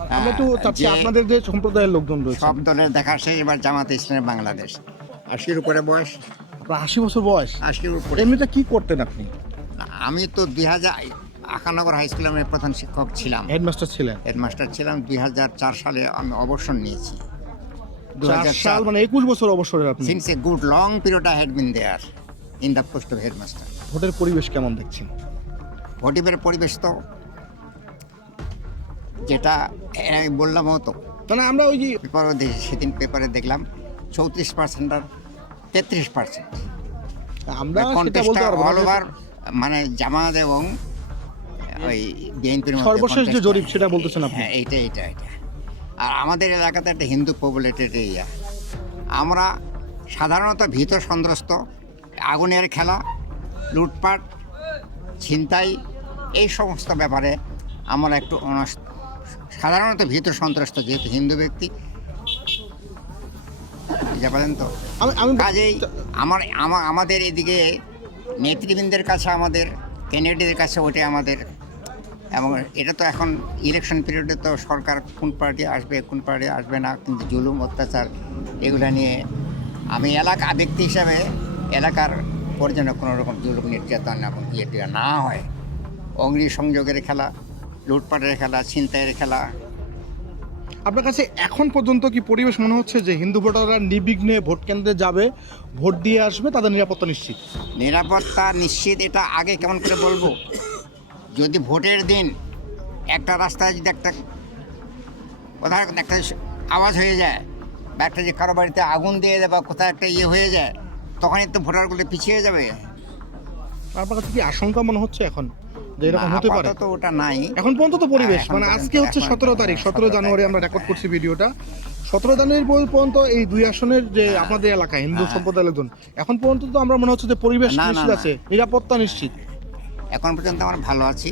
আমরা তো চাচ্ছি আপনাদের যে সম্প্রদায়ের লোকজন রয়েছে, সব দলের দেখা শেষ, এবার জামাতে ইসলামী বাংলাদেশ। 80-র উপরে বয়স, আপনার 80 বছর বয়স। 80-র উপরে। এমনিতে কি করতেন আপনি? আমি তো 2000 আখানগর হাই স্কুলে আমি প্রধান শিক্ষক ছিলাম, হেডমাস্টার ছিলেন। হেডমাস্টার ছিলাম। 2004 সালে আমি অবসর নিয়েছি। 4 সাল মানে 21 বছর অবসরের আপনি। Since a good long period I had been there in the post of headmaster. ভোটের পরিবেশ কেমন দেখছেন? ভোটের পরিবেশ তো যেটা আমি বললাম তো, মানে আমরা ওই যে পেপারও সেদিন পেপারে দেখলাম 34% আর 33%। আমরা সেটা বলতে পারবো অল না। ওভার মানে জামাত এবং ওই বিএনপির মধ্যে সর্বশেষ যে contest। জরিপ সেটা বলতেছেন আপনি? হ্যাঁ, এইটা। আর আমাদের এলাকাতে একটা হিন্দু পপুলেটেড এরিয়া। আমরা সাধারণত ভীত সন্ত্রস্ত, আগুনের খেলা, লুটপাট, ছিনতাই, এই সমস্ত ব্যাপারে আমরা একটু সাধারণত ভীত সন্ত্রস্ত, যেহেতু হিন্দু ব্যক্তি, বুঝতে পারেন তো। আমি কাজেই আমাদের এদিকে নেতৃবৃন্দের কাছে, আমাদের ক্যান্ডিডেটের কাছে ওটা আমাদের, এবং এটা তো এখন ইলেকশন পিরিয়ডে তো সরকার কোন পার্টি আসবে না, কিন্তু জুলুম অত্যাচার এগুলো নিয়ে আমি ব্যক্তি হিসাবে এলাকার পর যেন কোনো রকম জুলুম নির্যাতন এবং ইয়ে না হয়। অগ্নিসংযোগের খেলা, লুটপাটের খেলা, ছিনতাইয়ের খেলা। আপনার কাছে এখন পর্যন্ত কি পরিবেশ মনে হচ্ছে যে হিন্দু ভোটাররা নির্বিঘ্নে ভোট কেন্দ্রে যাবে, ভোট দিয়ে আসবে, তাদের নিরাপত্তা নিশ্চিত? নিরাপত্তা নিশ্চিত এটা আগে কেমন করে বলবো? যদি ভোটের দিন একটা রাস্তায় যদি একটা কোথাও একটা আওয়াজ হয়ে যায়, বা একটা যে কারো বাড়িতে আগুন দিয়ে দেয়, বা কোথাও একটা ইয়ে হয়ে যায়, তখনই তো ভোটারগুলো পিছিয়ে যাবে। আপনার কাছে কি আশঙ্কা মনে হচ্ছে এখন যে এরকম হতে পারে? তো ওটা নাই এখন পর্যন্ত তো পরিবেশ এখন মানে পর্যন্ত- আজকে হচ্ছে 17 তারিখ, 17 জানুয়ারি আমরা রেকর্ড করছি ভিডিওটা। 17 জানুয়ারি পর্যন্ত এই দুই আসনের যে আপনাদের এলাকা হিন্দু সম্প্রদায়ের লোকজন, এখন পর্যন্ত তো আমরা মনে হচ্ছে যে পরিবেশ না, না, নিশ্চিত না। আছে, নিরাপত্তা নিশ্চিত। এখন পর্যন্ত আমরা ভালো আছি।